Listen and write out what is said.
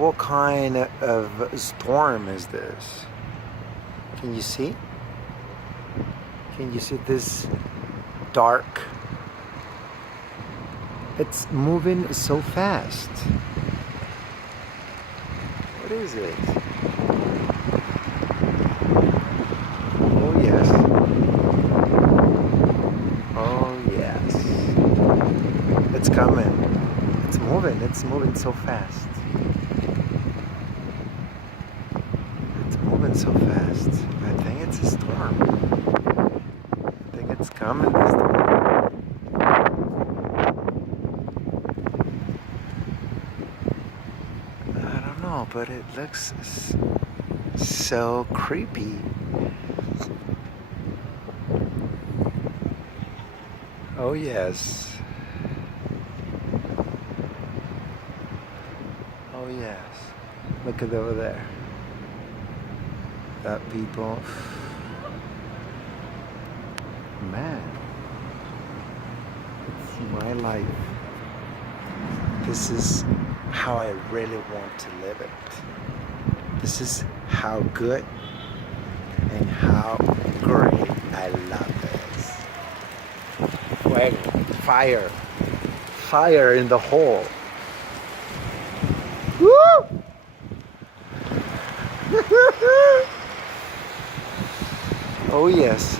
What kind of storm is this? Can you see? Can you see this dark? It's moving so fast. What is it? Oh yes. Oh yes. It's coming. It's moving so fast. It's moving so fast. I think it's a storm. I think it's coming, the storm. I don't know, but it looks so creepy. Oh yes. Oh yes. Look at over there. That people. Man. It's my life. This is how I really want to live it. This is how good and how great I love this. Fuego, fire, fire in the hole. Woo! Oh yes.